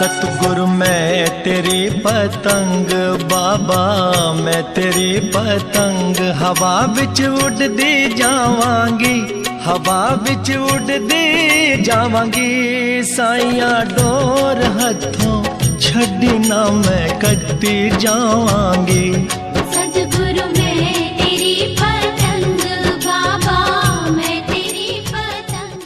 सतगुरु मैं तेरी पतंग, बाबा मैं तेरी पतंग, हवा विच उड़दी जावांगी, हवा विच उड़दी जावांगी, साइया डोर हथों छड्डी ना मैं कटती जावांगी। सतगुरु मैं तेरी पतंग, बाबा मैं तेरी पतंग।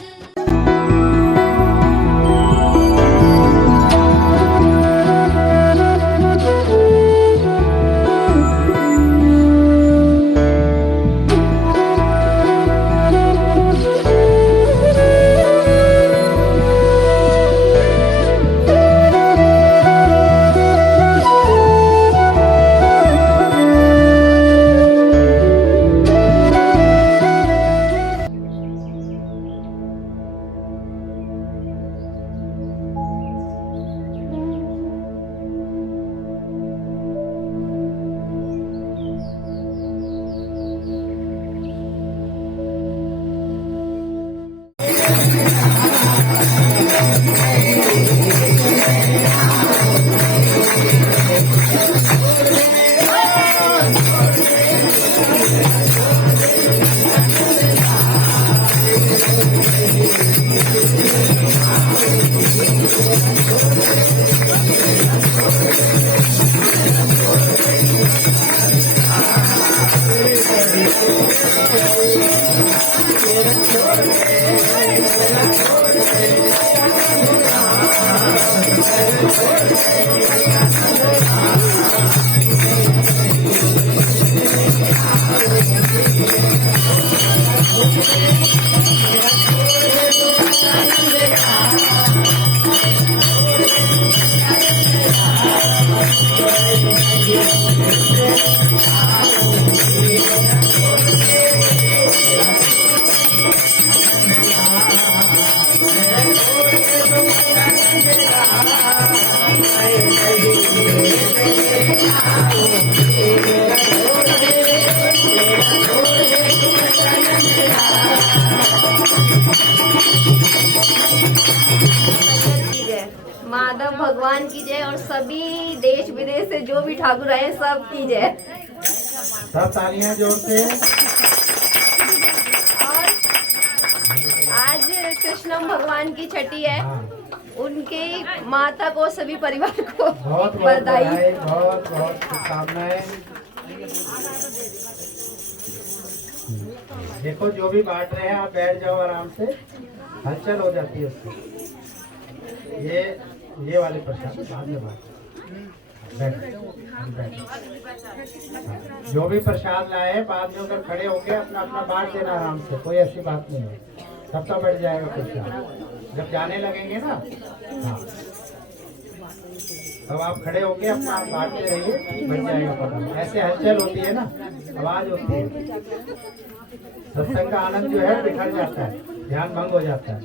माधव भगवान की जय और सभी देश विदेश से जो भी ठाकुर आए सब की जय। सब तालियां जोर से। और आज कृष्णम भगवान की छठी है, उनके माता को सभी परिवार को बहुत बधाई। बहुत बहुत शुभकामनाएं। देखो जो भी बांट रहे हैं आप बैठ जाओ आराम से, हलचल हो जाती है उससे। ये वाले प्रसाद बाद में बैठ। जो भी प्रसाद लाए बाद में अगर खड़े होके अपना अपना बांट देना आराम से, कोई ऐसी बात नहीं है, सबका बढ़ जाएगा प्रसाद जब जाने लगेंगे ना। हाँ अब आप खड़े होके अपना बांटते रहिए, बढ़ जाएगा पता। ऐसे हलचल होती है ना, आवाज होती है, सत्संग का आनंद जो है बिखर जाता है, ध्यान भंग हो जाता है।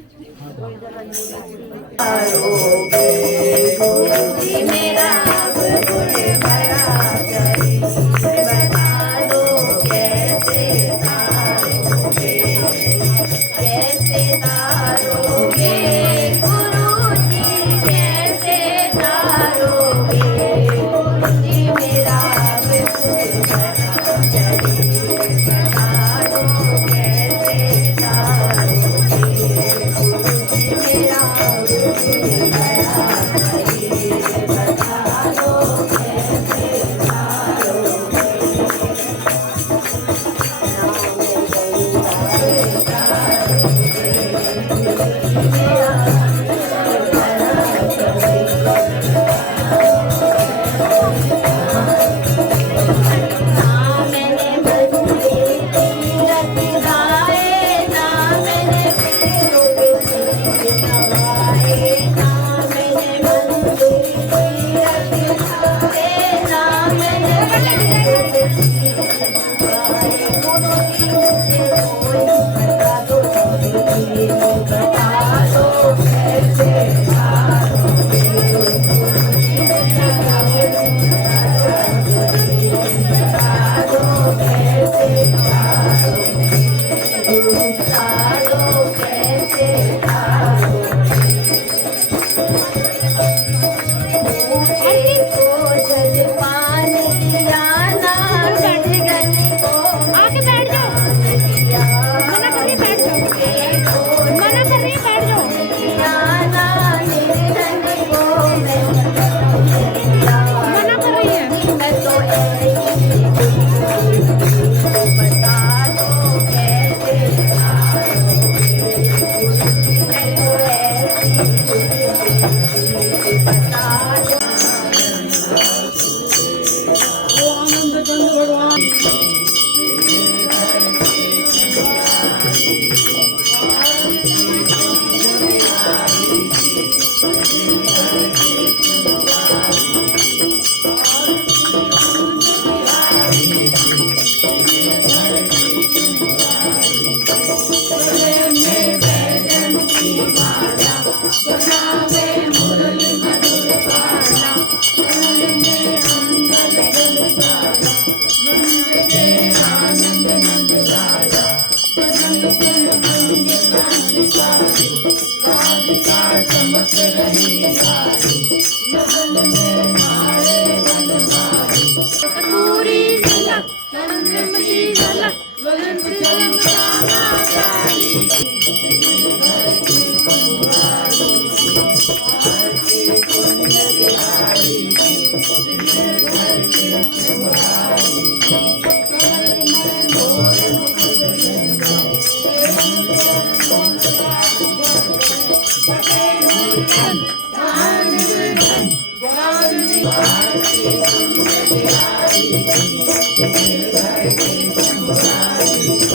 पूरी झलक चंद्रमा की झलक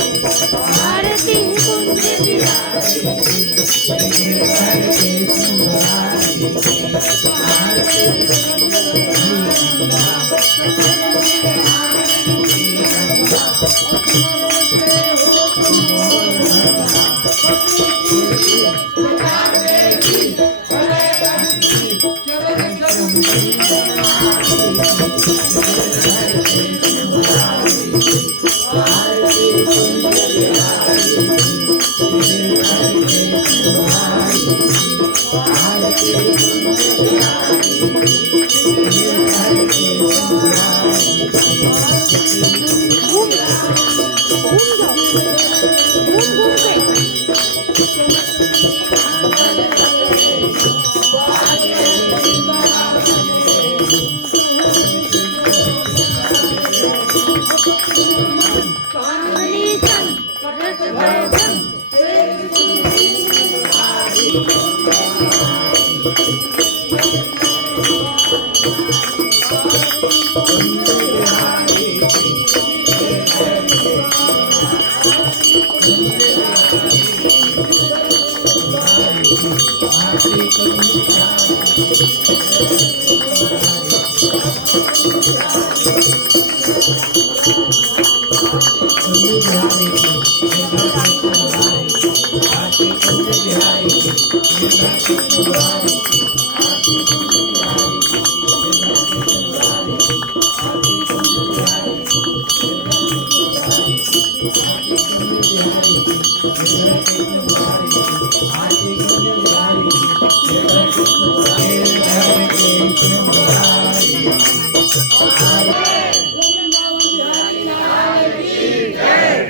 भारती कुंज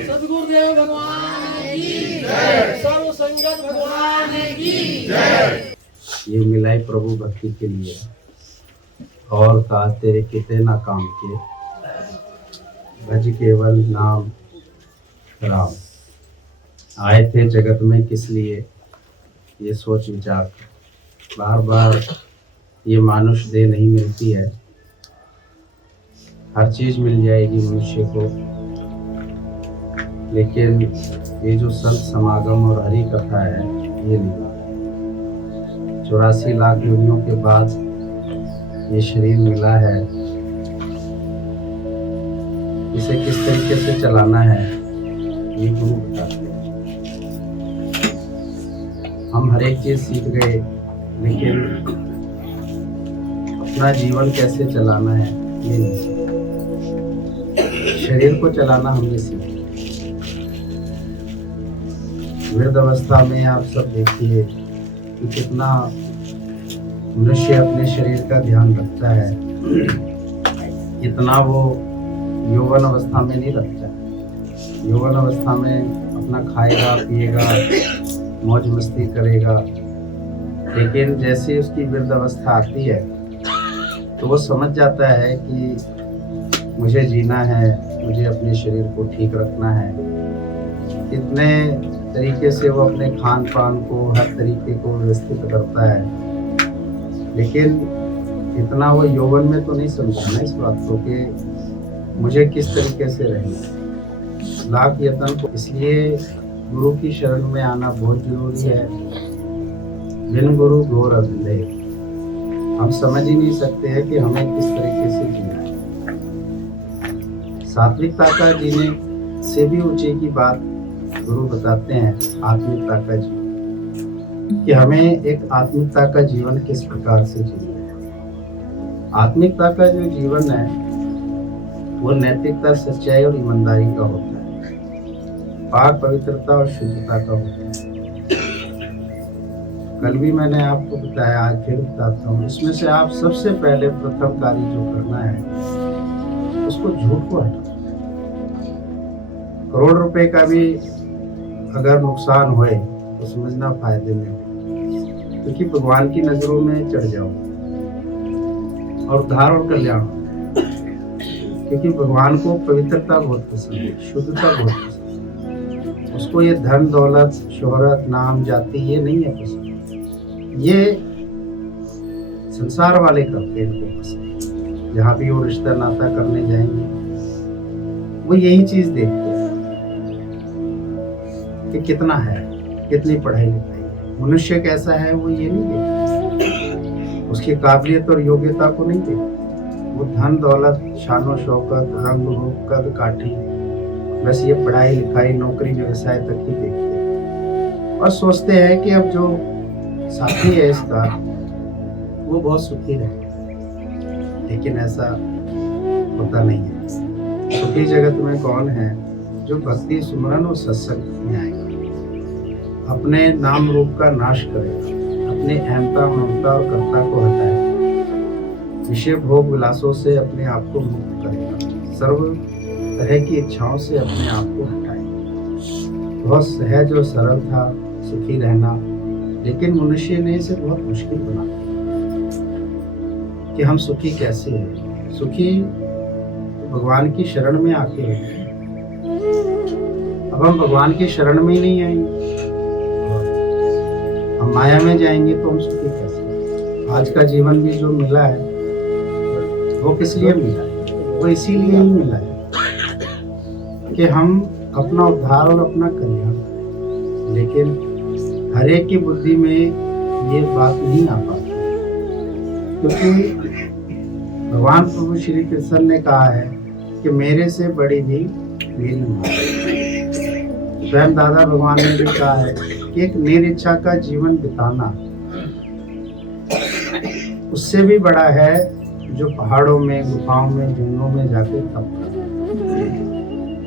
सद्गुरुदेव भगवान की जय, सर्व संगत भगवान की जय। ये मिलाई प्रभु भक्ति के लिए और कहते कितने ना काम के भज केवल नाम राम। आए थे जगत में किस लिए ये सोच विचार, बार बार ये मानुष देह नहीं मिलती है। हर चीज मिल जाएगी मनुष्य को, लेकिन ये जो संत समागम और हरि कथा है ये नहीं। 84 लाख योनियों के बाद ये शरीर मिला है, इसे किस तरीके से चलाना है ये गुरु बताते हैं। हम हर एक चीज सीख गए, लेकिन अपना जीवन कैसे चलाना है ये नहीं सीखे। शरीर को चलाना हमने सीखा। वृद्ध अवस्था में आप सब देखिए कि कितना मनुष्य अपने शरीर का ध्यान रखता है, इतना वो यौवन अवस्था में नहीं रखता। यौवन अवस्था में अपना खाएगा पिएगा मौज मस्ती करेगा, लेकिन जैसे उसकी वृद्ध अवस्था आती है तो वो समझ जाता है कि मुझे जीना है, मुझे अपने शरीर को ठीक रखना है। कितने तरीके से वो अपने खान पान को हर तरीके को व्यवस्थित करता है, लेकिन इतना वो यौवन में तो नहीं समझाना इस बात को कि मुझे किस तरीके से रहना। लाख यत्न को, इसलिए गुरु की शरण में आना बहुत जरूरी है। बिन गुरु घोर अंधे, हम समझ ही नहीं सकते हैं कि हमें किस तरीके से जीना है। सात्विकता का जीने से भी ऊंचे की बात गुरु बताते हैं आत्मिकता का जीवन, कि हमें एक आत्मिकता का जीवन किस प्रकार से जीना है। आत्मिकता का जो जीवन है वो नैतिकता, सच्चाई और ईमानदारी का होता है। पाक पवित्रता और शुद्धता का होता है। कल भी मैंने आपको बताया, आज फिर बताता हूँ। इसमें से आप सबसे पहले प्रथम कार्य जो करना है, उसको झूठ को हटाओ। करोड़ रुपए का भी अगर नुकसान होए तो समझना फायदे में हो, क्योंकि भगवान की नजरों में चढ़ जाओ और उद्धार और कल्याण हो। क्योंकि भगवान को पवित्रता बहुत पसंद है, शुद्धता बहुत पसंद है। उसको ये धन दौलत शोहरत नाम जाति ये नहीं है पसंद, ये संसार वाले करते हैं इनको पसंद। जहाँ भी वो रिश्ता नाता करने जाएंगे वो यही चीज देखते हैं कि कितना है, कितनी पढ़ाई लिखाई है, मनुष्य कैसा है, वो ये नहीं देखते। उसकी काबिलियत और योग्यता को नहीं देखते। वो धन दौलत शानो शौकत रंग रूप कद काठी बस ये पढ़ाई लिखाई नौकरी व्यवसाय तक ही देखते हैं और सोचते हैं कि अब जो साथी है इसका वो बहुत सुखी रहे। लेकिन ऐसा होता नहीं है। सुखी जगत में कौन है? जो भक्ति सुमरन और सत्संग में आएगा, अपने नाम रूप का नाश करेगा, अपने अहमता ममता और कर्ता को हटाएगा, विषय भोग विलासों से अपने आप को मुक्त करेगा, सर्व तरह की इच्छाओं से अपने आप को हटाएगा। बहुत सहज और सरल था सुखी रहना, लेकिन मनुष्य ने इसे बहुत मुश्किल बना दिया कि हम सुखी कैसे हैं। सुखी भगवान की शरण में आके हैं। अब हम भगवान की शरण में ही नहीं आएंगे, हम माया में जाएंगे तो हम सुखी कैसे? आज का जीवन भी जो मिला है वो किस लिए मिला है? वो इसीलिए ही मिला है कि हम अपना उद्धार और अपना कल्याण। लेकिन हर एक की बुद्धि में ये बात नहीं आ पाती, क्योंकि भगवान प्रभु श्री कृष्ण ने कहा है कि मेरे से बड़ी भी मेरी माँ। स्वयं दादा भगवान ने भी कहा है कि एक निरिच्छा का जीवन बिताना उससे भी बड़ा है जो पहाड़ों में गुफाओं में जंगलों में जाके तप करना,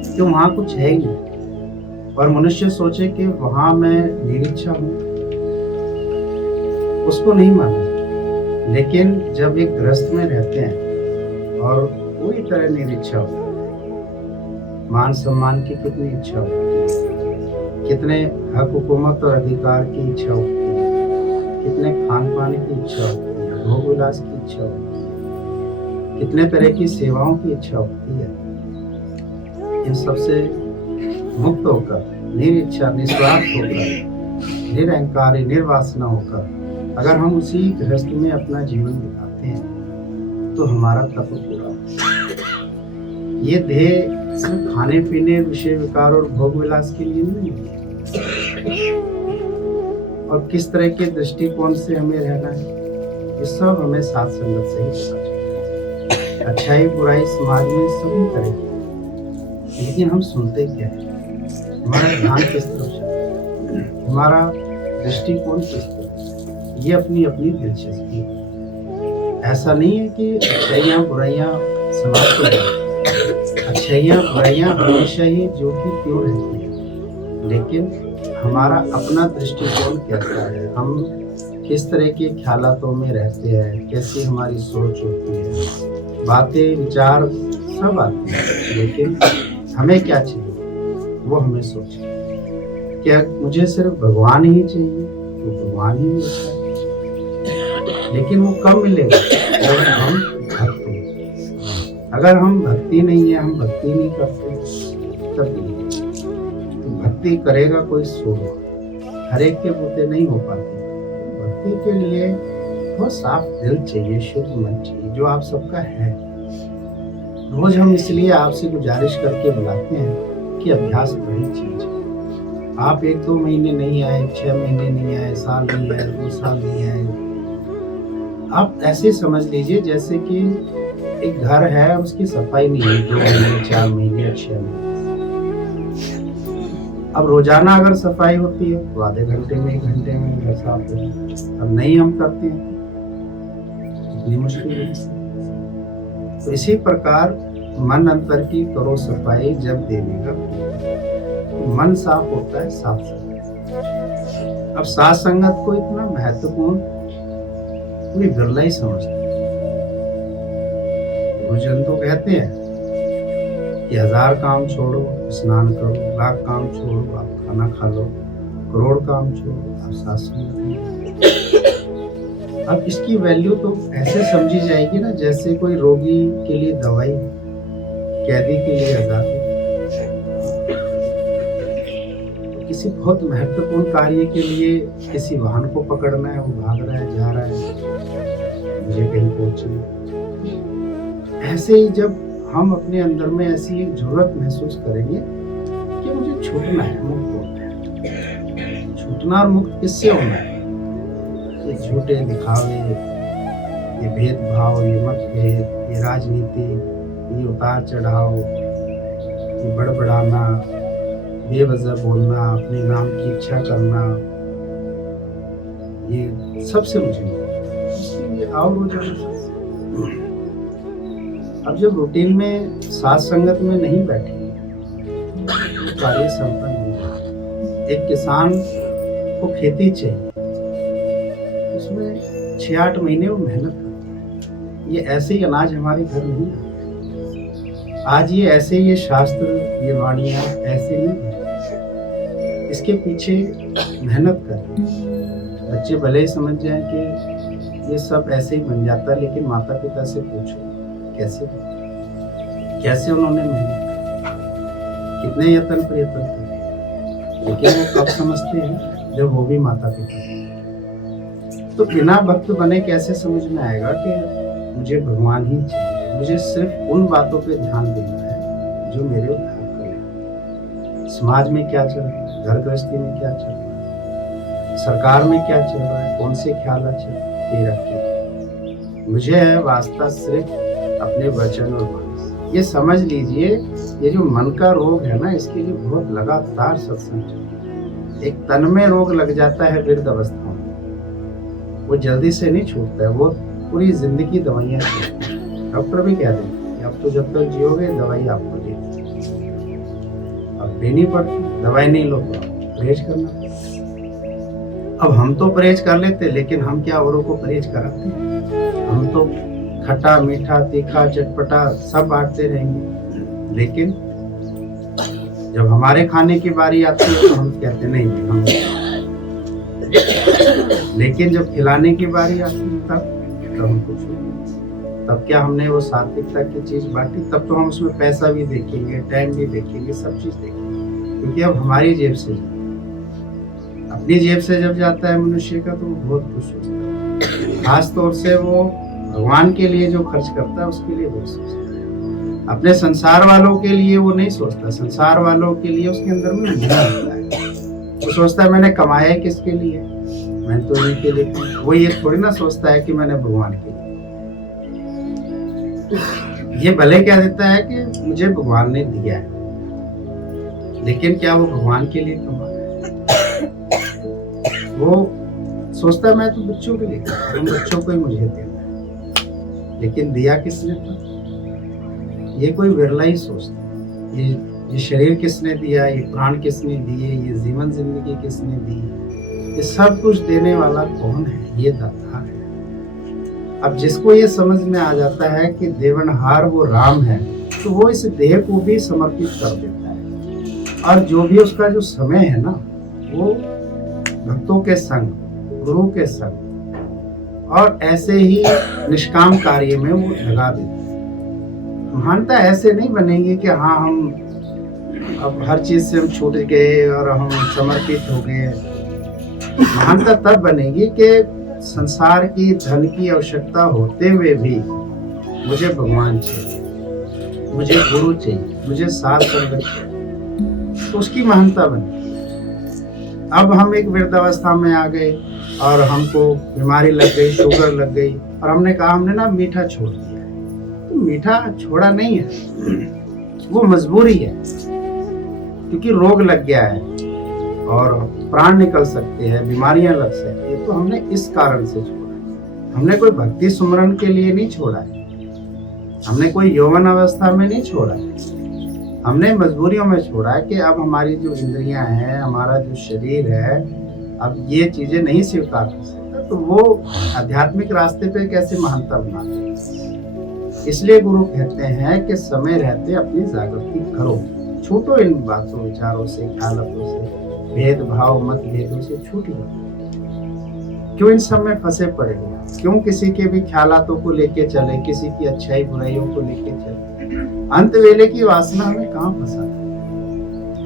कि वहाँ कुछ है ही नहीं। और मनुष्य सोचे कि वहाँ मैं निरिच्छा हूँ, उसको नहीं माना। लेकिन जब एक गृहस्थ में रहते हैं और पूरी तरह निरिच्छा होती है, मान सम्मान की कितनी इच्छा होती है, कितने हक हुकूमत और अधिकार की इच्छा होती है, कितने खान पान की इच्छा होती है, भोग विलास की इच्छा होती है, कितने तरह की सेवाओं की इच्छा होती है। इन सबसे मुक्त होकर, निरिच्छा निस्वार्थ होकर, निरअहंकारी निर्वासना होकर अगर हम उसी गृहस्थ में अपना जीवन बिताते हैं तो हमारा तप पूरा होता है। ये देह सिर्फ खाने पीने विषय विकार और भोग विलास के लिए नहीं है। और किस तरह के दृष्टिकोण से हमें रहना है, ये सब हमें साथ संगत से ही पता चलता है। अच्छाई बुराई समाज में सभी तरह की, लेकिन हम सुनते क्या है? हमारा ध्यान किस तरफ है, हमारा दृष्टिकोण किस तरफ? ये अपनी अपनी दिलचस्पी है। ऐसा नहीं है कि अच्छाइयाँ बुराइयाँ समाज को जाती, अच्छाइयाँ बुराइयाँ हमेशा ही जो कि क्यों रहती है, लेकिन हमारा अपना दृष्टिकोण कैसा है, हम किस तरह के ख्यालातों में रहते हैं, कैसी हमारी सोच होती है, बातें विचार सब आते हैं। लेकिन हमें क्या चाहिए वो हमें सोचें। क्या मुझे सिर्फ भगवान ही चाहिए तो भगवान ही मिलता है, लेकिन वो कब मिलेगा जब हम भक्त हैं। अगर हम भक्ति नहीं है, हम भक्ति नहीं करते तब तो भक्ति करेगा कोई सो, हर एक के बूते नहीं हो पाते। भक्ति के लिए बहुत साफ दिल चाहिए, शुद्ध मन चाहिए, जो आप सबका है। रोज हम इसलिए आपसे गुजारिश करके बुलाते हैं कि अभ्यास बड़ी चीज है। आप 1-2 महीने नहीं आए, 6 महीने नहीं आए, साल नहीं आए, 2 साल नहीं आए, आप ऐसे समझ लीजिए जैसे कि एक घर है, उसकी सफाई नहीं है 2 महीने 4 महीने 6 महीने। अब रोजाना अगर सफाई होती है तो आधे घंटे में 1 घंटे में घर साफ होता है। अब नहीं हम करते हैं, इतनी मुश्किल है। तो इसी प्रकार मन अंतर की करो सफाई, जब देवेगा मन साफ होता है साथ संगत। अब साथ संगत को इतना महत्वपूर्ण कोई बिरला ही समझता है। गुरुजन तो कहते हैं कि 1000 काम छोड़ो, स्नान करो, 1,00,000 काम छोड़ो, आप खाना खा लो, करोड़ काम छोड़ो, आप साथ संगत। अब इसकी वैल्यू तो ऐसे समझी जाएगी ना, जैसे कोई रोगी के लिए दवाई, कैदी के लिए आजादी। किसी बहुत महत्वपूर्ण कार्य के लिए किसी वाहन को पकड़ना है, वो भाग रहा है, जा रहा है, मुझे कहीं पहुंचना। ऐसे ही जब हम अपने अंदर में ऐसी एक जरूरत महसूस करेंगे कि मुझे छूटना है, मुक्त होना है। छूटना और मुक्त किससे होना है? ये झूठे दिखावे, ये भेदभाव, ये मतभेद, ये राजनीति, ये उतार चढ़ाव, ये बड़बड़ाना, बेवजह बोलना, अपने नाम की इच्छा करना, ये सबसे मुझे आओ रोजाना। अब जब रूटीन में साथ संगत में नहीं बैठेंगे तो कार्य संपन्न नहीं होगा। एक किसान को खेती चाहिए, उसमें 6-8 महीने वो मेहनत करता है। ये ऐसे ही अनाज हमारे घर नहीं आता। आज ये ऐसे ये शास्त्र, ये वाणियाँ ऐसे नहीं, इसके पीछे मेहनत करें। बच्चे भले ही समझ जाएं कि ये सब ऐसे ही बन जाता है, लेकिन माता पिता से पूछो कैसे उन्होंने मेहनत की, कितने यत्न प्रयत्न किए, लेकिन वो कब समझते हैं जब वो भी माता पिता। तो बिना भक्त बने कैसे समझ में आएगा कि मुझे भगवान ही चाहिए, मुझे सिर्फ उन बातों पे ध्यान देना है जो मेरे उद्धार करें। समाज में क्या चल रहा है, घर गृहस्थी में क्या चल रहा है, सरकार में क्या चल रहा है, कौन से ख्याल अच्छे, मुझे है वास्ता सिर्फ अपने वचन और मानस। ये समझ लीजिए, ये जो मन का रोग है ना, इसके लिए बहुत लगातार सत्संग चाहिए। एक तन में रोग लग जाता है वृद्ध अवस्था में, वो जल्दी से नहीं छूटता है, वो पूरी जिंदगी दवाइयाँ खाते हैं। डॉक्टर भी कह देते हैं अब तो जब तक जियोगे दवाई आपको अब देनी पड़ती, दवाई नहीं लो तो परहेज करना। अब हम तो परहेज कर लेते, लेकिन हम क्या औरों को परहेज कराते हैं? हम तो खट्टा मीठा तीखा चटपटा सब बांटते रहेंगे, लेकिन जब हमारे खाने की बारी आती है तो हम कहते नहीं हम। लेकिन जब खिलाने की बारी आती है तब हम कुछ, तब क्या हमने वो सात्विकता की चीज बांटी? तब तो हम उसमें पैसा भी देखेंगे, टाइम भी देखेंगे, सब चीज देखेंगे, क्योंकि अब हमारी जेब से, अपनी जेब से जब जाता है मनुष्य का तो वो बहुत खुश होता है। खास तौर से वो भगवान के लिए जो खर्च करता है उसके लिए बहुत सोचता है। अपने संसार वालों के लिए वो नहीं सोचता। संसार वालों के लिए उसके अंदर में होता है, वो सोचता है मैंने कमाया है किसके लिए, मैंने तो इन्हीं के लिए। वो ये थोड़ी ना सोचता है कि मैंने भगवान के लिए। ये भले क्या देता है कि मुझे भगवान ने दिया है, लेकिन क्या वो भगवान के लिए कमा रहा है? वो सोचता है मैं तो बच्चों के लिए, उन बच्चों को ही मुझे देना है, लेकिन दिया किसने था? ये कोई विरला ही सोचता है। ये शरीर किसने दिया, ये प्राण किसने दिए, ये जीवन जिंदगी किसने दी, ये सब कुछ देने वाला कौन है? ये दाता है। अब जिसको ये समझ में आ जाता है कि देवनहार वो राम है, तो वो इस देह को भी समर्पित कर देता है, और जो भी उसका जो समय है ना, वो भक्तों के संग, गुरु के संग और ऐसे ही निष्काम कार्य में वो लगा देते हैं। महानता ऐसे नहीं बनेगी कि हाँ हम अब हर चीज से हम छूट गए और हम समर्पित हो गए। महानता तब बनेगी कि संसार की धन की आवश्यकता होते हुए भी मुझे भगवान चाहिए, मुझे गुरु चाहिए, मुझे साथ संगत चाहिए, तो उसकी महानता बनेगी। अब हम एक वृद्धावस्था में आ गए और हमको बीमारी लग गई, शुगर लग गई, और हमने कहा हमने ना मीठा छोड़ दिया है। तो मीठा छोड़ा नहीं है, वो मजबूरी है, क्योंकि रोग लग गया है और प्राण निकल सकते हैं, बीमारियां लग सकती है, तो हमने इस कारण से छोड़ा। हमने कोई भक्ति सुमरन के लिए नहीं छोड़ा है, हमने कोई यौवन अवस्था में नहीं छोड़ा है, हमने मजबूरियों में छोड़ा है कि अब हमारी जो इंद्रियां हैं, हमारा जो शरीर है, अब ये चीजें नहीं स्वीकार कर सकता, तो वो आध्यात्मिक रास्ते पे कैसे महानता बनाते। इसलिए गुरु कहते हैं कि समय रहते अपनी जागृति करो, छूटो इन बातों विचारों से, ख्यालों से, भेदभाव मतभेदों से छूट जाओ। क्यों इन सब में फंसे पड़े हो? क्यों किसी के भी ख्यालातों को लेके चले, किसी की अच्छाई बुराइयों को लेके चले? अंत वेले की वासना हमें कहाँ फंसा?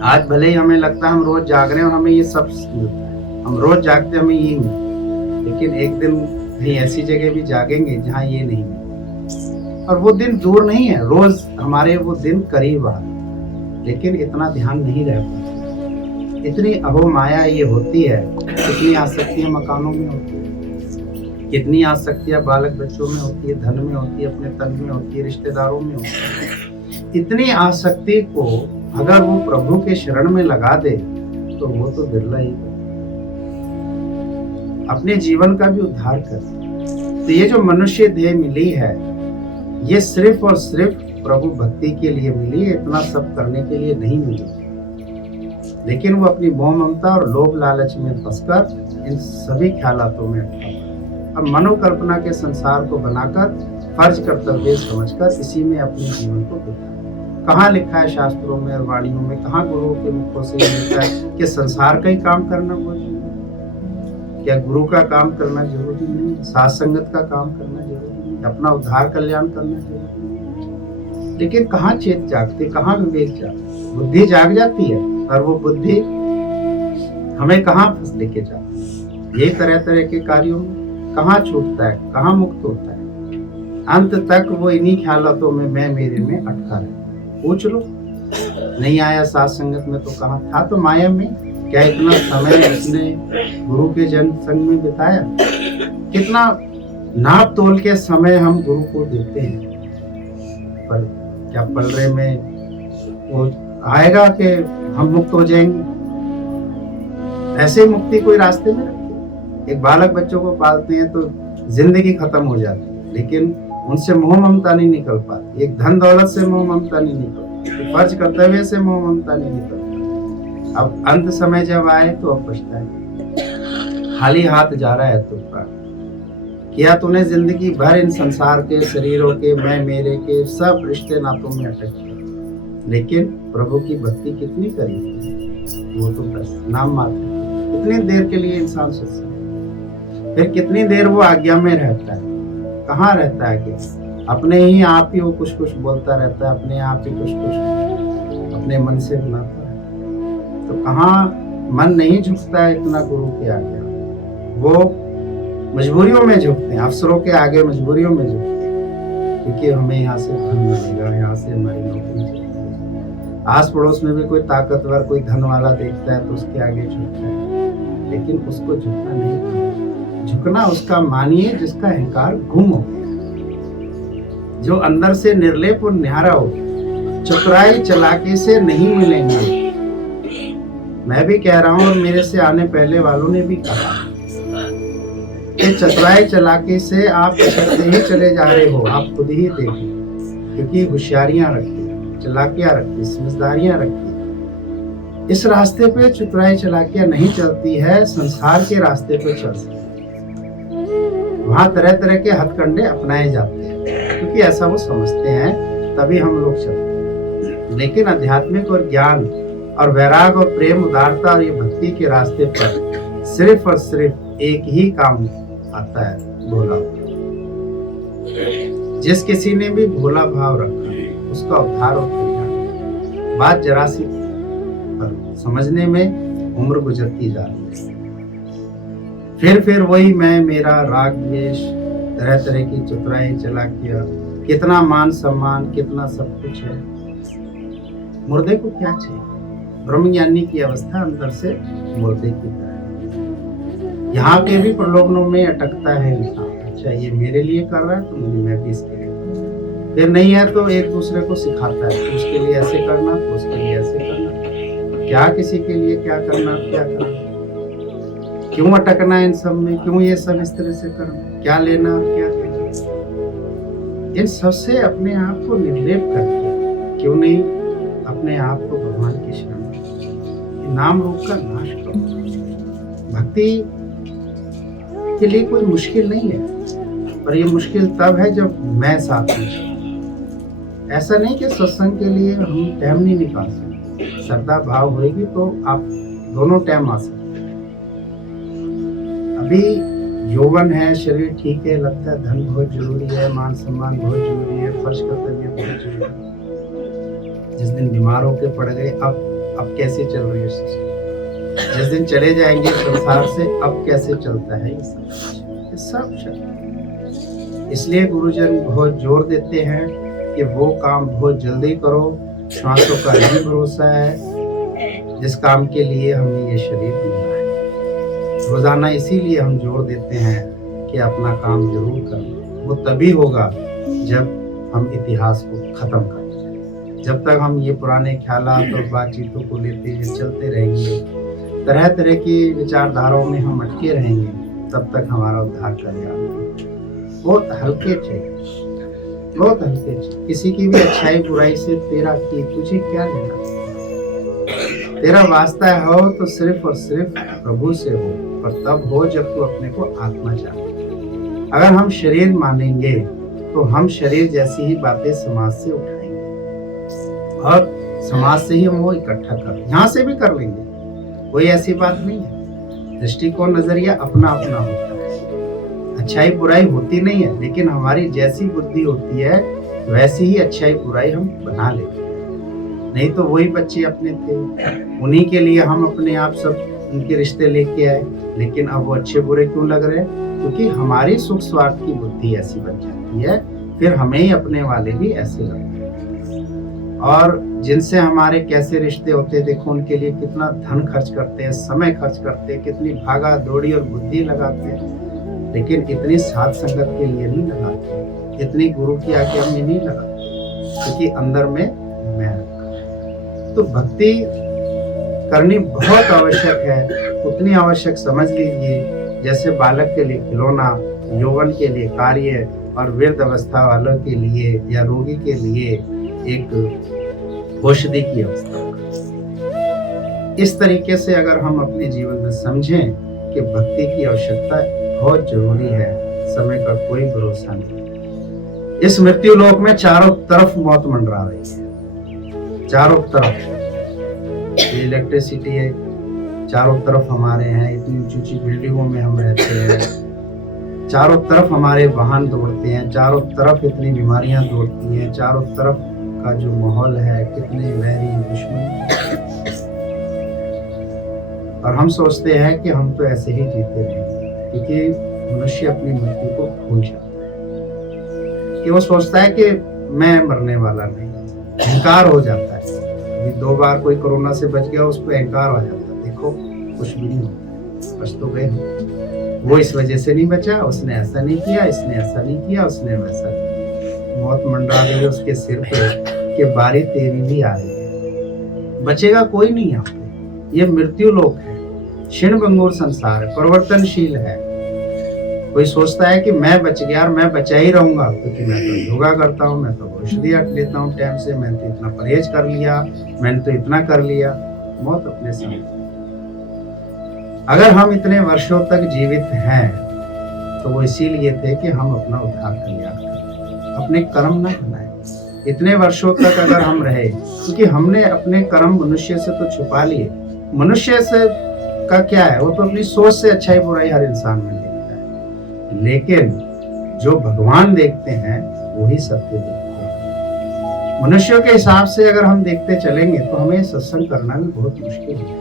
आज भले ही हमें लगता है हम रोज जाग रहे हैं और हमें ये सब मिलता है, हम रोज जागते हमें ये मिलता है, लेकिन एक दिन कहीं ऐसी जगह भी जागेंगे जहाँ ये नहीं मिलेगा। और वो दिन दूर नहीं है, रोज हमारे वो दिन करीब आ, लेकिन इतना ध्यान नहीं रह पाता। इतनी अहो माया ये होती है, कितनी आसक्तियां मकानों में होती है, कितनी आसक्तियां बालक बच्चों में होती है, धन में होती है, अपने तन में होती है, रिश्तेदारों में होती है। इतनी आसक्ति को अगर वो प्रभु के शरण में लगा दे तो वो तो बिरला ही अपने जीवन का भी उद्धार कर। तो ये जो मनुष्य देह मिली है, ये सिर्फ और सिर्फ प्रभु भक्ति के लिए मिली है, इतना सब करने के लिए नहीं मिली। लेकिन वो अपनी मोह ममता और लोभ लालच में फंसकर इन सभी ख्यालातों में अब मनोकल्पना के संसार को बनाकर फर्ज कर्तव्य समझकर इसी में अपने जीवन को बिताए। कहाँ लिखा है शास्त्रों में और वाणियों में, कहाँ गुरुओं के मुखों से लिखा है कि संसार का ही काम करना जरूरी है? क्या गुरु का काम करना जरूरी नहीं? साथ संगत का काम करना जरूरी नहीं? अपना उद्धार कल्याण करना जरूरी नहीं? लेकिन कहाँ चेत जागते, कहाँ विवेक जागते? बुद्धि जाग जाती है और वो बुद्धि हमें कहाँ फंस लेके जाती है? ये तरह तरह के कार्यों में कहाँ छूटता है, कहाँ मुक्त होता है? अंत तक वो इन्हीं ख्यालातों में, मैं मेरे में अटका है। पूछ लो, नहीं आया साथ संगत में तो कहाँ था? तो माया में। क्या इतना समय उसने गुरु के जन संग में बिताया? कितना नाप तोल के समय हम गुरु को देते हैं, पर क्या पलरे में वो आएगा कि हम मुक्त हो जाएंगे? ऐसे मुक्ति कोई रास्ते में रखते? एक बालक बच्चों को पालते हैं तो जिंदगी खत्म हो जाती है, लेकिन उनसे मोह ममता नहीं निकल पाती। एक धन दौलत से मोह ममता नहीं निकल पाती, फर्ज कर्तव्य से मोह ममता नहीं निकल पाती। अब अंत समय जब आए तो अब पछताए, खाली हाथ जा रहा है तो किया तूने जिंदगी भर इन संसार के शरीरों के, मैं मेरे के सब रिश्ते नातों में अटक गया, लेकिन प्रभु की भक्ति कितनी करी? वो तो बस नाम मात्र। कितनी देर के लिए इंसान सोचता है, फिर कितनी देर वो आज्ञा में रहता है? कहाँ रहता है कि अपने ही आप ही वो कुछ कुछ बोलता रहता है, अपने आप ही कुछ कुछ अपने मन से बनाता है। तो कहाँ मन नहीं झुकता है इतना गुरु के आगे? वो मजबूरियों में झुकते हैं, अफसरों के आगे मजबूरियों में झुकते हैं, क्योंकि हमें यहाँ से धन मिलेगा, यहाँ से हमारी नौकरी चलेगी। आस पड़ोस में भी कोई ताकतवर, कोई धन वाला देखता है तो उसके आगे झुकता है, लेकिन उसको झुकना नहीं। झुकना उसका मानिए जिसका अहंकार गुम हो गया, जो अंदर से निर्लेप और न्यारा हो। चतुराई चलाकी से नहीं मिलेंगे। मैं भी कह रहा हूँ और मेरे से आने पहले वालों ने भी कहा कि चतुराई चलाकी से आप चलते ही चले जा रहे हो, आप खुद ही देखिए, क्योंकि होशियारियां रखी, चलाकियां रखी, समझदारियां रखी। इस रास्ते पे चतुराई चलाकियां नहीं चलती है, संसार के रास्ते पे चलती है। वहां तरह तरह के हथकंडे अपनाए जाते हैं, क्योंकि ऐसा वो समझते हैं, तभी हम लोग चलते हैं। लेकिन आध्यात्मिक और ज्ञान और वैराग और प्रेम, उदारता और ये भक्ति के रास्ते पर सिर्फ और सिर्फ एक ही काम आता है, भोला। जिस किसी ने भी भोला भाव रखा उसका उद्धार और कल्याण। बात जरा सी पर समझने में उम्र गुजरती जा रही है। फिर वही मैं, मेरा, राग द्वेष, तरह तरह की चतुराई चलाकियां, कितना मान सम्मान, कितना सब कुछ है। मुर्दे को क्या चाहिए? ब्रह्मज्ञानी की अवस्था अंदर से मुर्दे की तरह। यहाँ के भी प्रलोभनों में अटकता है इंसान। अच्छा, ये मेरे लिए कर रहा है तो मैं भी इसके लिए, फिर नहीं है तो एक दूसरे को सिखाता है, तो उसके लिए ऐसे करना, तो उसके लिए ऐसे करना। क्या किसी के लिए क्या करना, क्या करना? क्यों अटकना इन सब में? क्यों ये सब इस तरह से करना? क्या लेना, क्या देना? इन सब से अपने आप को निर्लेप करके क्यों नहीं अपने आप को भगवान की शरण में, नाम रूप का नाश करो। भक्ति के लिए कोई मुश्किल नहीं है, पर ये मुश्किल तब है जब मैं साथ में। ऐसा नहीं कि सत्संग के लिए हम टाइम नहीं निकाल सकते, श्रद्धा भाव होगी तो आप दोनों टाइम आ सकते। अभी यौवन है, शरीर ठीक है, लगता है धन बहुत जरूरी है, मान सम्मान बहुत जरूरी है, फर्ज कर्तव्य बहुत जरूरी है। जिस दिन बीमार होकर पड़ गए, अब कैसे चल रही है सिस्टम? जिस दिन चले जाएंगे संसार से, अब कैसे चलता है ये सब चल। इसलिए गुरुजन बहुत जोर देते हैं कि वो काम बहुत जल्दी करो, श्वासों का नहीं भरोसा है जिस काम के लिए हमें ये शरीर मिला है। रोजाना इसीलिए हम जोर देते हैं कि अपना काम जरूर करें। वो तभी होगा जब हम इतिहास को खत्म करें। जब तक हम ये पुराने ख्यालात और बातचीतों को लेते हुए चलते रहेंगे, तरह तरह की विचारधाराओं में हम अटके रहेंगे, तब तक हमारा उद्धार करेगा। बहुत हल्के चाहिए, बहुत हल्के चाहिए। किसी की भी अच्छाई बुराई से तेरा की तुझे क्या लेना? तेरा वास्ता हो तो सिर्फ और सिर्फ प्रभु से हो, पर तब हो जब तू अपने को आत्मा जाने। अगर हम शरीर मानेंगे तो हम शरीर जैसी ही बातें समाज से उठाएंगे और समाज से ही हम वो इकट्ठा कर, यहाँ से भी कर लेंगे, कोई ऐसी बात नहीं है। दृष्टिकोण नजरिया अपना अपना होता है। अच्छाई बुराई होती नहीं है, लेकिन हमारी जैसी बुद्धि होती है वैसी ही अच्छाई बुराई हम बना लेते हैं। नहीं तो वही बच्चे अपने थे, उन्हीं के लिए हम अपने आप सब उनके रिश्ते लेके आए, लेकिन अब वो अच्छे बुरे क्यों लग रहे हैं? क्योंकि हमारी सुख स्वार्थ की बुद्धि ऐसी बन जाती है, फिर हमें ही अपने वाले भी ऐसे लगते हैं। और जिनसे हमारे कैसे रिश्ते होते हैं, देखो उनके लिए कितना धन खर्च करते हैं, समय खर्च करते हैं, कितनी भागा दौड़ी और बुद्धि लगाते हैं, लेकिन इतनी साथ संगत के लिए नहीं लगाते, इतनी गुरु की आज्ञा में नहीं लगाते, क्योंकि अंदर में मैं रखा। तो भक्ति करनी बहुत आवश्यक है, उतनी आवश्यक समझ लीजिए जैसे बालक के लिए खिलौना, यौवन के लिए कार्य और वृद्ध अवस्था वालों के लिए या रोगी के लिए एक औषधि की अवस्था। इस तरीके से अगर हम अपने जीवन में समझें कि भक्ति की आवश्यकता बहुत जरूरी है, समय का कोई भरोसा नहीं। इस मृत्यु लोक में चारों तरफ मौत मंडरा रही है, चारों तरफ इलेक्ट्रिसिटी है, चारों तरफ हमारे हैं, इतनी ऊंची ऊंची बिल्डिंगों में हम रहते हैं, चारों तरफ हमारे वाहन दौड़ते हैं, चारों तरफ इतनी बीमारियां दौड़ती हैं, चारों तरफ का जो माहौल है, कितने वैरी दुश्मन, और हम सोचते हैं कि हम तो ऐसे ही जीते रहेंगे, क्योंकि मनुष्य अपनी मृत्यु को भूल जाता है कि वो सोचता है कि मैं मरने वाला नहीं, अहंकार हो जाता है। अभी 2 बार कोई कोरोना से बच गया, उसको अहंकार हो जाता है, देखो कुछ भी नहीं होता, बच तो गए। वो इस वजह से नहीं बचा, उसने ऐसा नहीं किया, इसने ऐसा नहीं किया, उसने वैसा किया। मौत मंडरा रही है उसके सिर पे कि बारी तेरी भी आ रही है, बचेगा कोई नहीं यहाँ पे। ये मृत्यु लोक है, क्षीण भंगुर संसार है, परिवर्तनशील है। कोई सोचता है कि मैं बच गया और मैं बचा ही रहूंगा, क्योंकि मैं तो योगा करता हूँ, मैं तो औषधि लेता हूँ टाइम से, मैंने तो इतना परहेज कर लिया, मैंने तो इतना कर लिया। मौत अपने साथ। अगर हम इतने वर्षों तक जीवित हैं तो वो इसीलिए थे कि हम अपना उद्धार कल्याण करें, अपने कर्म न बनाए। इतने वर्षों तक अगर हम रहे, क्योंकि हमने अपने कर्म मनुष्य से तो छुपा लिए। मनुष्य से का क्या है, वो तो अपनी सोच से अच्छाई बुराई हर इंसान में देखता है, लेकिन जो भगवान देखते हैं वही सत्य देखते हैं। मनुष्यों के हिसाब से अगर हम देखते चलेंगे तो हमें सत्संग करना भी बहुत मुश्किल है।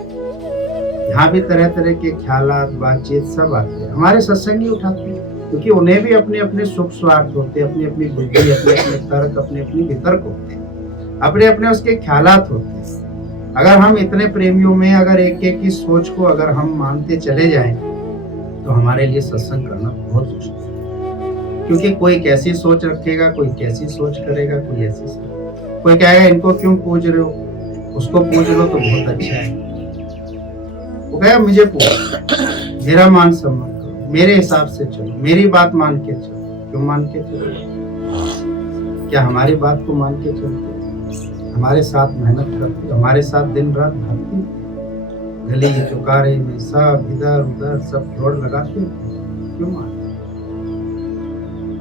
यहाँ भी तरह तरह के ख्यालात, बातचीत सब आते हैं, हमारे सत्संग ही उठाते हैं, क्योंकि उन्हें भी अपने अपने सुख स्वार्थ होते हैं, अपनी अपनी बुद्धि, अपने अपने तर्क, अपने अपने वितर्क होते हैं, अपने अपने उसके ख्यालात होते हैं। अगर हम इतने प्रेमियों में अगर एक एक की सोच को अगर हम मानते चले जाएं तो हमारे लिए सत्संग करना बहुत मुश्किल है, क्योंकि कोई कैसी सोच रखेगा, कोई कैसी सोच करेगा, कोई ऐसी सोच, कोई कहेगा इनको क्यों पूज रहे हो, उसको पूज लो तो बहुत अच्छा है, वो कहेगा मुझे पूछ, मेरा मान सम्मान करो, मेरे हिसाब से चलो, मेरी बात मान के चलो। क्यों मान के चलो? क्या हमारी बात को मान के चलते? हमारे साथ मेहनत करती, हमारे साथ दिन रात भागती, गली चुकारे में सब इधर उधर सब दौड़ लगाते, क्यों माने?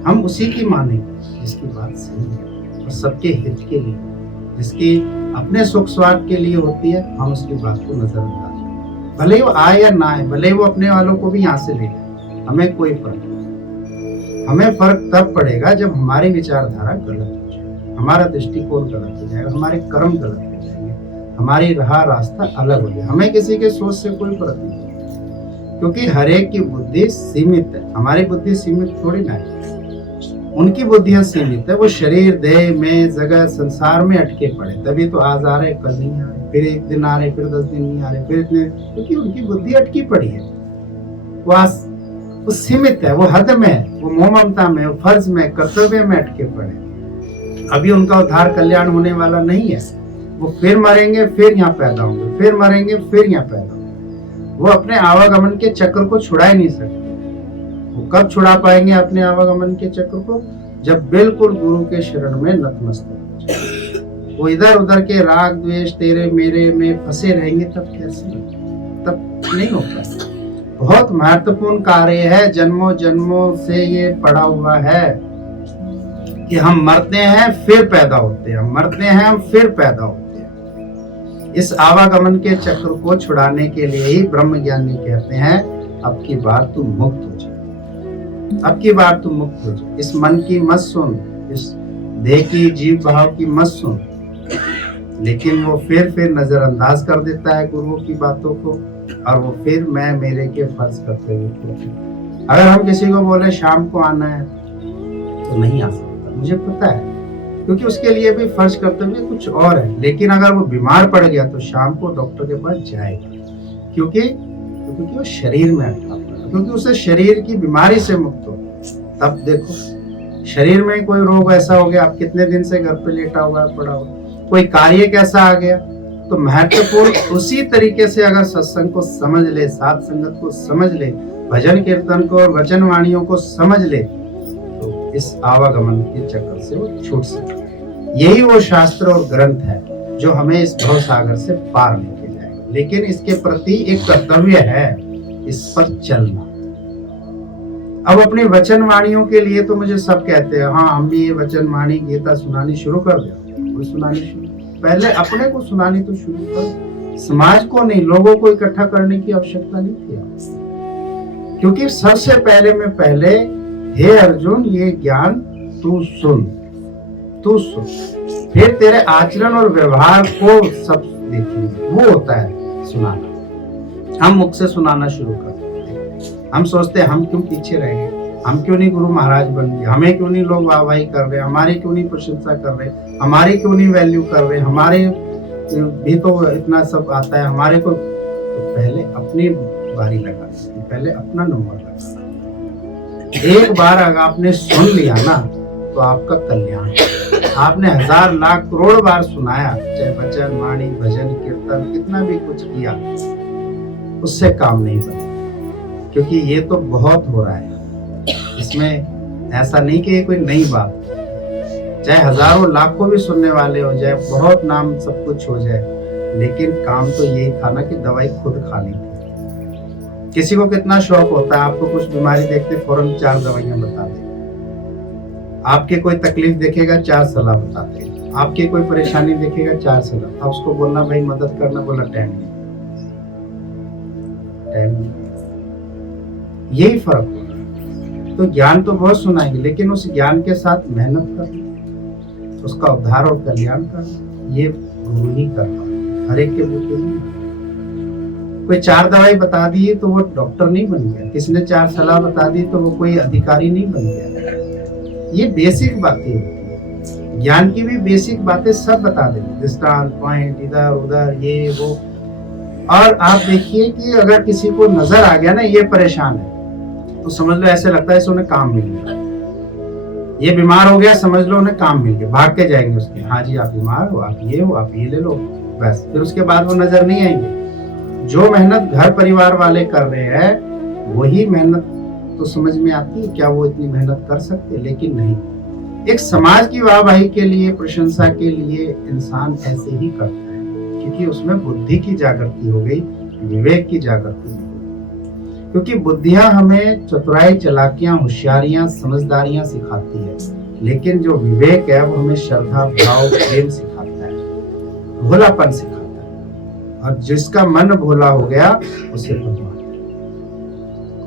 हम उसी की मानेंगे जिसकी बात सही है और सबके हित के लिए, जिसकी अपने सुख स्वार्थ के लिए होती है, हम उसकी बात को नजरअंदाज करें। भले ही वो आए या ना आए, भले ही वो अपने वालों को भी यहाँ से ले जाए, हमें कोई फर्क नहीं। हमें फर्क तब पड़ेगा जब हमारी विचारधारा गलत हो जाए, हमारा दृष्टिकोण गलत हो जाएगा, हमारे कर्म गलत हो जाएंगे, हमारी रास्ता अलग हो जाए। हमें किसी के सोच से कोई फर्क नहीं, क्योंकि हर एक की बुद्धि सीमित है। हमारी बुद्धि सीमित थोड़ी ना है, उनकी बुद्धियां सीमित है। वो शरीर देह में जगह संसार में अटके पड़े, तभी तो आज आ रहे, कल नहीं आ रहे, फिर एक दिन आ रहे, फिर 10 दिन नहीं आ रहे, फिर इतने, क्योंकि उनकी बुद्धि अटकी पड़ी है। वो सीमित है, वो हद में है, वो मोह ममता में, वो फर्ज में, कर्तव्य में अटके पड़े। अभी उनका उद्धार कल्याण होने वाला नहीं है। वो फिर मरेंगे, फिर यहाँ पैदा होंगे, फिर मरेंगे, फिर यहाँ पैदा होंगे। वो अपने आवागमन के चक्र को छुड़ा ही नहीं सकते। वो कब छुड़ा पाएंगे अपने आवागमन के चक्र को? जब बिल्कुल गुरु के शरण में नतमस्तक हो जाए। वो इधर उधर के राग द्वेष तेरे मेरे में फंसे रहेंगे, तब कैसे? तब नहीं होता। बहुत महत्वपूर्ण कार्य है, जन्मों जन्मों से ये पड़ा हुआ है कि हम मरते हैं फिर पैदा होते हैं, हम मरते हैं हम फिर पैदा होते हैं। इस आवागमन के चक्र को छुड़ाने के लिए ही ब्रह्मज्ञानी कहते हैं, अब की बार तू मुक्त हो जाए, अब की बार तू मुक्त हो जाए। इस मन की मत सुन, इस देह की जीव भाव की मत सुन। लेकिन वो फिर नजरअंदाज कर देता है गुरुओं की बातों को, और वो फिर मैं मेरे के फर्ज करते हुए। अगर हम किसी को बोले शाम को आना है तो नहीं आ सकता, मुझे पता है, क्योंकि उसके लिए भी फर्ज करते हुए कुछ और है। लेकिन अगर वो बीमार पड़ गया तो शाम को डॉक्टर के पास जाएगा, क्योंकि वो शरीर में अटका पड़ा, क्योंकि उसे शरीर की बीमारी से मुक्त हो। तब देखो, शरीर में कोई रोग ऐसा हो गया, आप कितने दिन से घर पे लेटा हुआ है, पड़ा हुआ, कोई कार्य कैसा आ गया, तो महत्वपूर्ण उसी तरीके से अगर सत्संग को समझ ले, साध संगत को समझ ले, भजन कीर्तन को और वचन वाणियों को समझ ले, तो इस आवागमन के चक्कर से वो छूट सके। यही वो शास्त्र और ग्रंथ है जो हमें इस भव सागर से पार लेके जाएगा। लेकिन इसके प्रति एक कर्तव्य है, इस पर चलना। अब अपनी वचन वाणियों के लिए तो मुझे सब कहते हैं, हाँ हम भी ये वचन वाणी गीता सुनानी शुरू कर दो। सुनानी शुरू, पहले अपने को सुनानी तो शुरू कर, समाज को नहीं, लोगों को इकट्ठा करने की आवश्यकता नहीं थी। क्योंकि सबसे पहले हे अर्जुन, ये ज्ञान तू सुन, फिर तेरे आचरण और व्यवहार को सब देखेंगे। वो होता है सुनाना। हम मुख से सुनाना शुरू करते हैं, हम सोचते हैं हम क्यों पीछे रह गए, हम क्यों नहीं गुरु महाराज बन गए, हमें क्यों नहीं लोग वाहवाही कर रहे, हमारी क्यों नहीं प्रशंसा कर रहे, हमारी क्यों नहीं वैल्यू कर रहे, हमारे भी तो इतना सब आता है हमारे को। तो पहले अपनी बारी लगा, पहले अपना नंबर लगा। एक बार अगर आपने सुन लिया ना तो आपका कल्याण। आपने 1000 लाख करोड़ बार सुनाया, चाहे वचन वाणी भजन कीर्तन कितना भी कुछ किया, उससे काम नहीं बना, क्योंकि ये तो बहुत हो रहा है। इसमें ऐसा नहीं कि ये कोई नई बात, चाहे हजारों लाखों भी सुनने वाले हो जाए, बहुत नाम सब कुछ हो जाए, लेकिन काम तो यही था ना कि दवाई खुद खा ली थी। किसी को कितना शौक होता है, आपको कुछ बीमारी देखते फौरन 4 दवाइयां बता दे, आपके कोई तकलीफ देखेगा 4 सलाह बता दे, आपकी कोई परेशानी देखेगा 4 सलाह। आप उसको बोलना भाई मदद करना, बोला टाइम नहीं। यही फर्क होगा। तो ज्ञान तो बहुत सुनाएंगे, लेकिन उस ज्ञान के साथ मेहनत करना, उसका उद्धार और कल्याण करना, ये गुरु ही कर पाता, हर एक के बुद्धि नहीं। कोई 4 दवाई बता दी तो वो डॉक्टर नहीं बन गया, किसी ने 4 सलाह बता दी तो वो कोई अधिकारी नहीं बन गया। ये बेसिक बातें होती है, ज्ञान की भी बेसिक बातें सब बता देंगे, दृष्टांत पॉइंट इधर उधर ये वो। और आप देखिए कि अगर किसी को नजर आ गया ना ये परेशान है, तो समझ लो ऐसे लगता है उन्हें काम मिल गया। ये बीमार हो गया, समझ लो उन्हें काम मिल गया, भाग के जाएंगे उसके, हाँ जी आप बीमार हो, आप ये हो, आप ये ले लो, बस। फिर उसके बाद वो नजर नहीं आएंगे। जो मेहनत घर परिवार वाले कर रहे हैं वही मेहनत तो समझ में आती है, क्या वो इतनी मेहनत कर सकते, लेकिन नहीं। एक समाज की वाहवाही के लिए, प्रशंसा के लिए इंसान ऐसे ही करता है, क्योंकि उसमें बुद्धि की जागृति हो गई, विवेक की जागृति हो गई। क्योंकि बुद्धियां हमें चतुराई, चालाकियां, होशियारियां, समझदारियां सिखाती है, लेकिन जो विवेक है वो हमें श्रद्धा, भाव, प्रेम सिखाता है, भोलापन सिखाता है। और जिसका मन भोला हो गया उसे भगवान,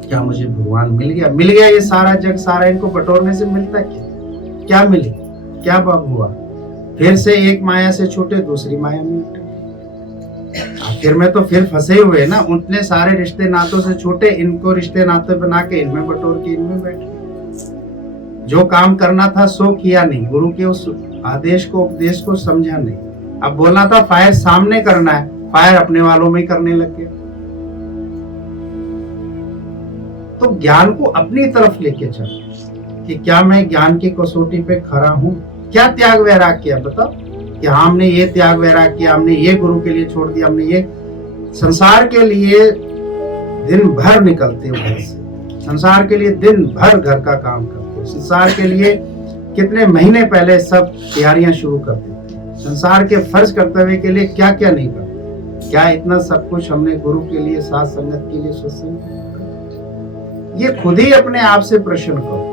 क्या मुझे भगवान मिल गया? मिल गया ये सारा जग, सारा इनको बटोरने से मिलता क्या मिले? क्या बाब हुआ? फिर से एक माया से छूटे, दूसरी माया में उठे। आखिर में तो फिर फंसे हुए ना, उतने सारे रिश्ते नातों से छूटे, इनको रिश्ते नाते बना के इनमें बटोर के इनमें बैठे। जो काम करना था सो किया नहीं, गुरु के उस आदेश को, उपदेश को समझा नहीं। अब बोलना था फायर सामने करना है, फायर अपने वालों में करने लग गया। तो ज्ञान को अपनी तरफ लेके चलो कि क्या मैं ज्ञान की कसौटी पे खरा हूं? क्या त्याग वैराग किया बताओ? कि हमने ये त्याग वैराग किया, हमने ये गुरु के लिए छोड़ दिया, हमने ये संसार के लिए दिन भर निकलते हो घर से, संसार के लिए दिन भर घर का काम करते हो, संसार के लिए कितने महीने पहले सब तैयारियां शुरू कर देते हैं, संसार के फर्ज कर्तव्य के लिए क्या क्या नहीं करते। क्या इतना सब कुछ हमने गुरु के लिए, साथ संगत के लिए, सत्संग? ये खुद ही अपने आप से प्रश्न करो।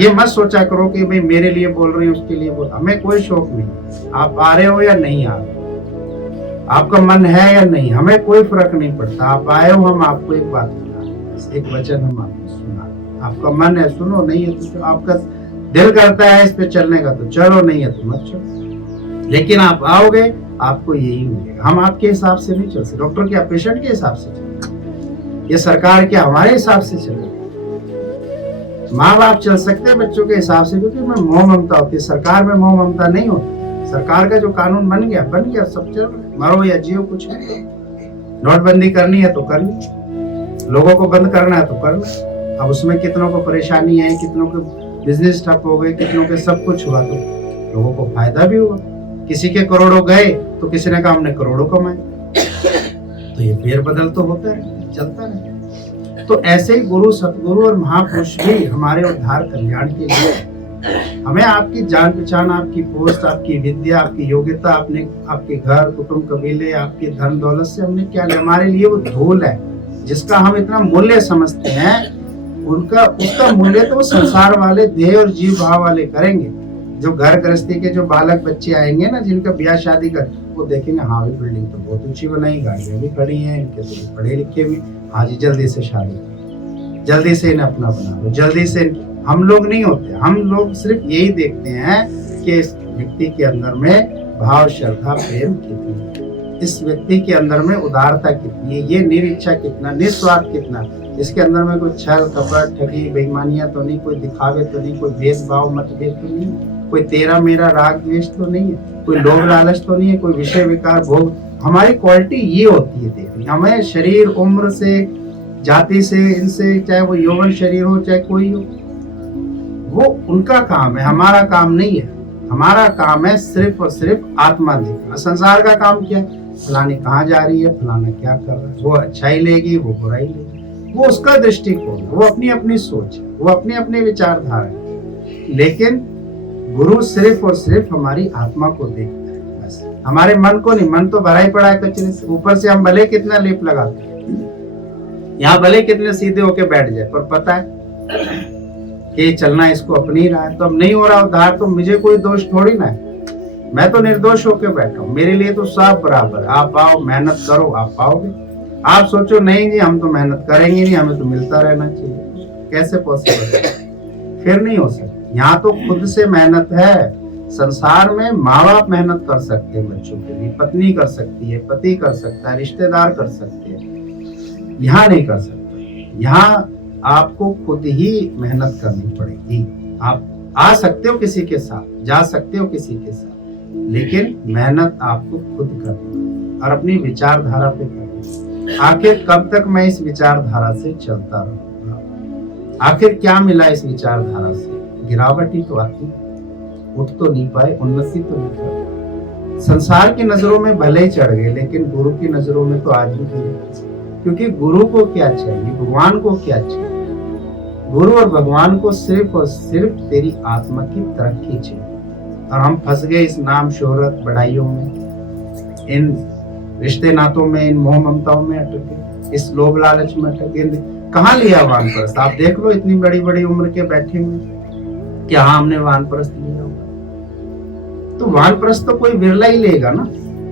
ये मत सोचा करो कि भाई मेरे लिए बोल रहे हैं, उसके लिए बोल, हमें कोई शौक नहीं। आप आ रहे हो या नहीं आ रहे, आपका मन है या नहीं, हमें कोई फर्क नहीं पड़ता। आप आए हो, हम आपको एक बात सुना, एक वचन हम आपको सुना। आपका मन है सुनो, नहीं है तो आपका दिल करता है इस पे चलने का तो चलो, नहीं है तो मत चलो। लेकिन आप आओगे, आपको यही मिलेगा। हम आपके हिसाब से नहीं चल सकते, डॉक्टर क्या पेशेंट के हिसाब से चलेगा, ये सरकार क्या हमारे हिसाब से चलेगी? माँ बाप चल सकते हैं बच्चों के हिसाब से, क्योंकि में मोह ममता होती है। सरकार में मोह ममता नहीं होती। सरकार का जो कानून बन गया सब चल रहा है। मरो या जियो, कुछ है। नोटबंदी करनी है तो कर ली, लोगों को बंद करना है तो कर ली। अब उसमें कितनों को परेशानी है, कितनों के बिजनेस ठप हो गए, कितनों के सब कुछ हुआ, तो लोगों को फायदा भी हुआ। किसी के करोड़ों गए तो किसी ने कहा हमने करोड़ों कमाए। तो ये फेरबदल तो होता है, चलता है। तो ऐसे ही गुरु, सतगुरु और महापुरुष भी हमारे उद्धार कल्याण के लिए हमें आपकी जान पहचान, आपकी पोस्ट, आपकी विद्या, आपकी योग्यता, आपके घर, कुटुंब, कबीले, आपके धन दौलत से हमने क्या लिया? हमारे लिए वो धूल है जिसका हम इतना मूल्य समझते हैं, उसका मूल्य तो वो संसार वाले, देह और जीव भाव वाले करेंगे। जो घर गृहस्थी के जो बालक बच्चे आएंगे ना, जिनका ब्याह शादी कर, वो देखेंगे हाँ भी बिल्डिंग तो बहुत ऊंची बनाई, गाड़ियां भी खड़ी हैं, इनके तो पढ़े लिखे भी, हाँ जी जल्दी से शादी, जल्दी से इन्हें अपना बना लो, जल्दी से। हम लोग नहीं होते, हम लोग सिर्फ यही देखते हैं कि इस व्यक्ति के अंदर में भाव, श्रद्धा, प्रेम कितनी है, इस व्यक्ति के अंदर में उदारता कितनी है, ये निरीक्षा कितना, निस्वार्थ कितना, इसके अंदर में कोई छल कपट, ठगी, बेईमानियां तो नहीं, कोई दिखावे तो नहीं, कोई भेदभाव मतभेद तो नहीं, कोई तेरा मेरा राग द्वेष तो नहीं है, कोई लोभ लालच तो नहीं है, कोई विषय विकार भोग। हमारी क्वालिटी ये होती है देखनी। हमें शरीर, उम्र से, जाति से, इनसे, चाहे वो यौवन शरीर हो चाहे कोई हो, वो उनका काम है, हमारा काम नहीं है। हमारा काम है सिर्फ और सिर्फ आत्मा देखना। संसार का काम क्या है? फलानी कहाँ जा रही है, फलाना क्या कर रहा है, वो अच्छाई लेगी, वो बुराई लेगी, वो उसका दृष्टिकोण है, वो अपनी अपनी सोच है, वो अपनी अपनी विचारधारा है। लेकिन गुरु सिर्फ और सिर्फ हमारी आत्मा को देखता है, बस हमारे मन को नहीं। मन तो भरा ही पड़ा है कचरे से, ऊपर से हम भले कितना लेप लगाते हैं, यहाँ भले कितने सीधे होके बैठ जाए, पर पता है कि चलना इसको अपनी रहा है। तो अब नहीं हो रहा उद्धार तो मुझे कोई दोष थोड़ी ना है, मैं तो निर्दोष होके बैठा हूँ, मेरे लिए तो सब बराबर। आप आओ, मेहनत करो, आप पाओगे। आप सोचो नहीं जी हम तो मेहनत करेंगे नहीं, हमें तो मिलता रहना चाहिए, कैसे पॉसिबल है? फिर नहीं हो सकता। यहाँ तो खुद से मेहनत है। संसार में माँ बाप मेहनत कर सकते हैं बच्चों के लिए, पत्नी कर सकती है, पति कर सकता है, रिश्तेदार कर सकते हैं, यहाँ नहीं कर सकते। यहाँ आपको खुद ही मेहनत करनी पड़ेगी। आप आ सकते हो किसी के साथ, जा सकते हो किसी के साथ, लेकिन मेहनत आपको खुद करनी और अपनी विचारधारा पे करनी। आखिर कब तक मैं इस विचारधारा से चलता रहूंगा? आखिर क्या मिला इस विचारधारा से? गिरावट ही तो आती, उठ तो नहीं पाए, उन्नति तो नहीं पाए। संसार की नजरों में भले ही चढ़ गए, लेकिन गुरु की नजरों में तो आज भी गिरे। क्योंकि गुरु को क्या चाहिए, भगवान को क्या चाहिए? गुरु और भगवान को सिर्फ और सिर्फ तेरी आत्मा की तरक्की चाहिए, और हम फंस गए इस नाम शोहरत बढ़ाइयों में, इन रिश्ते नातों में, इन मोह ममताओं में अटके, इस लोभ लालच में अटके। कहाँ लिया वानप्रस्थ? आप देख लो, इतनी बड़ी बड़ी उम्र के बैठे हुए, क्या हमने वानप्रस्थ लिया होगा? तो वानप्रस्थ तो कोई बिरला ही लेगा ना,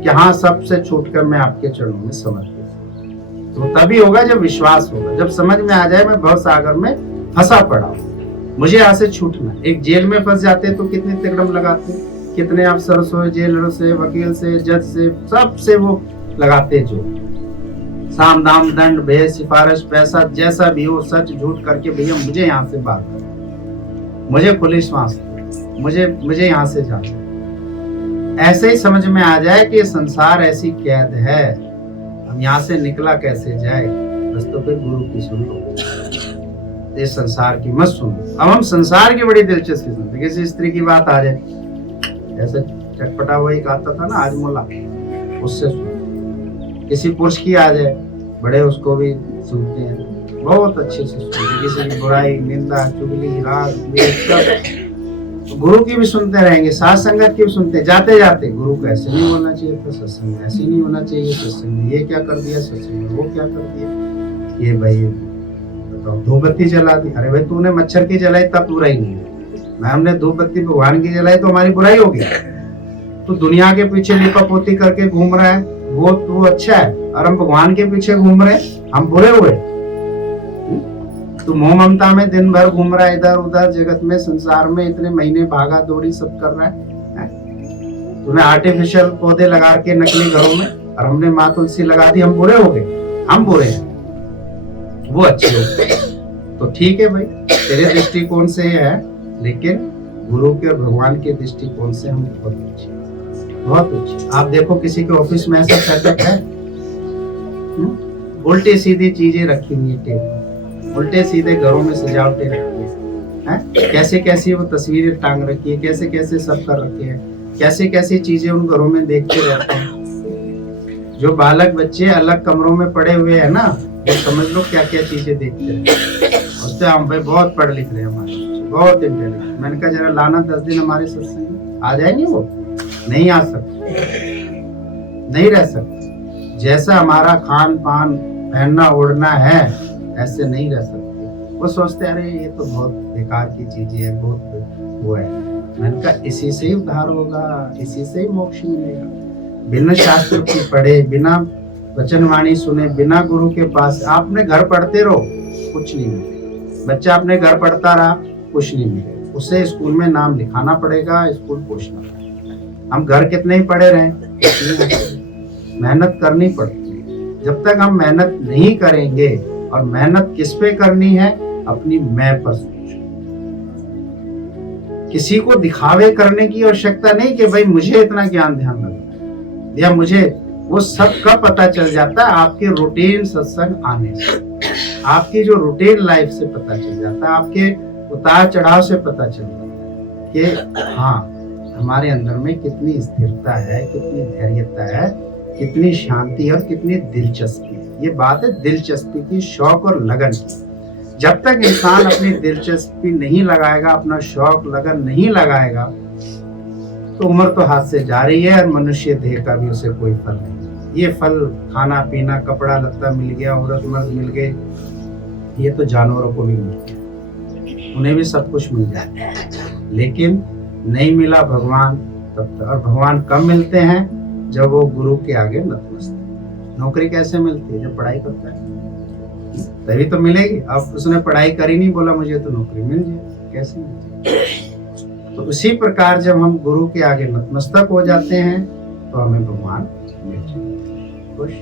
कि हाँ सबसे छूटकर मैं आपके चरणों में समर्पित। तो तभी होगा जब विश्वास होगा, जब समझ में आ जाए मैं भव सागर में फंसा पड़ा हूं, मुझे यहाँ से छूटना। एक जेल में फंस जाते तो कितने तिकड़म लगाते, कितने अफसर से, जेलर से, वकील से, जज से, सबसे वो लगाते जो साम दाम दंड भेद सिफारिश पैसा जैसा भी हो, सच झूठ करके भैया मुझे यहाँ से बात कर, मुझे पुलिस वास्ते, मुझे यहाँ से जाना। ऐसे ही समझ में आ जाए कि संसार ऐसी कैद है, हम यहाँ से निकला कैसे जाए, बस तो फिर गुरु की सुन लो, इस संसार की मत सुनो। अब हम संसार की बड़ी दिलचस्पी सुनते, किसी स्त्री की बात आ जाए, ऐसे चटपटा हुआ एक आता था ना आजमोला, उससे सुनो। किसी पुरुष की आ जाए, बड़े उसको भी सुनते हैं, बहुत अच्छे से सुनते हैं, किसी की बुराई, निंदा, चुगली, राग, द्वेष, गुरु की भी सुनते रहेंगे, साथ संगत की भी सुनते हैं। जाते जाते गुरु को ऐसे नहीं होना चाहिए था, सत्संग में ऐसे नहीं होना चाहिए, सत्संग में ये क्या कर दिया, सत्संग में वो क्या कर दिया, ये भाई बताओ धूप बत्ती जला दी, अरे भाई तूने मच्छर की जलाई तब बुराई नहीं हुई, मैं हमने धूप बत्ती भगवान की जलाई तो हमारी बुराई हो गई। तो दुनिया के पीछे लिपापोती करके घूम रहा है, वो अच्छा है, और हम भगवान के पीछे घूम रहे हैं, हम बुरे हुए। तो मोह ममता में दिन भर घूम रहा है, इधर उधर जगत में, संसार में, इतने महीने भागा दौड़ी सब कर रहा है। तूने आर्टिफिशियल पौधे लगा के नकली घरों में, और हमने माँ तुलसी लगा दी, हम बुरे हो गए, हम बुरे हैं, वो अच्छे हो गए। तो ठीक है भाई, तेरे दृष्टिकोण से है, लेकिन गुरु के और भगवान के दृष्टिकोण से हम बहुत अच्छे, बहुत अच्छे। आप देखो किसी के ऑफिस में ऐसा सेटअप है, उल्टी सीधी चीजें रखी हुई है टेबल, उल्टे सीधे घरों में सजावटें रखी है, कैसे कैसी वो तस्वीरें टांग रखी है, कैसे कैसे सब कर रखे हैं, कैसे कैसी चीजें उन घरों में देखते रहते हैं। जो बालक बच्चे अलग कमरों में पड़े हुए हैं ना, वो समझ लो क्या क्या चीजें देखते हैं। उससे हम भाई बहुत पढ़ लिख रहे हैं, हमारे बहुत इंटेलिजेंट। मैंने कहा जरा लाना 10 दिन हमारे सत्संग में, आ जाएंगे वो? नहीं आ सकते, नहीं रह सकते। जैसा हमारा खान पान पहनना ओढ़ना है, ऐसे नहीं रह सकते। वो सोचते अरे ये तो बहुत बेकार की चीजें है, बहुत वो है। मैंने कहा इसी से ही उद्धार होगा, इसी से ही मोक्ष मिलेगा। बिना शास्त्र की पढ़े, बिना वचनवाणी सुने, बिना गुरु के पास आपने घर पढ़ते रहो, कुछ नहीं मिलेगा। बच्चा अपने घर पढ़ता रहा, कुछ नहीं मिलेगा। उसे स्कूल में नाम लिखाना पड़ेगा, स्कूल पहुंचना पड़ेगा। हम घर कितने ही पढ़े रहे, मेहनत करनी पड़ती है। जब तक हम मेहनत नहीं करेंगे, और मेहनत किस पे करनी है, अपनी मैं पर सोचो। किसी को दिखावे करने की आवश्यकता नहीं कि भाई मुझे इतना ज्ञान ध्यान लगा, या मुझे वो सब कब पता चल जाता है, आपके रूटीन सत्संग आने से, आपकी जो रूटीन लाइफ से पता चल जाता है, आपके उतार चढ़ाव से पता चल जाता है कि हाँ हमारे अंदर में कितनी स्थिरता है, कितनी धैर्यता है, कितनी शांति और कितनी दिलचस्पी है। ये बात है दिलचस्पी की, शौक और लगन की। जब तक इंसान अपनी दिलचस्पी नहीं लगाएगा, अपना शौक लगन नहीं लगाएगा, तो उम्र तो हाथ से जा रही है, और मनुष्य देह का भी उसे कोई फल नहीं। ये फल खाना पीना, कपड़ा लत्ता मिल गया, औरत मर्द मिल गए, ये तो जानवरों को भी मिल गया, उन्हें भी सब कुछ मिल जाता है। लेकिन नहीं मिला भगवान तब तक। और भगवान कब मिलते हैं, जब वो गुरु के आगे नतमस्तक। नौकरी कैसे मिलती है, जब पढ़ाई करता है तभी तो मिलेगी। अब उसने पढ़ाई करी नहीं, बोला मुझे तो नौकरी मिल जाए, कैसे मिलती? तो उसी प्रकार जब हम गुरु के आगे नतमस्तक हो जाते हैं, तो हमें भगवान मिल जाते हैं। खुश।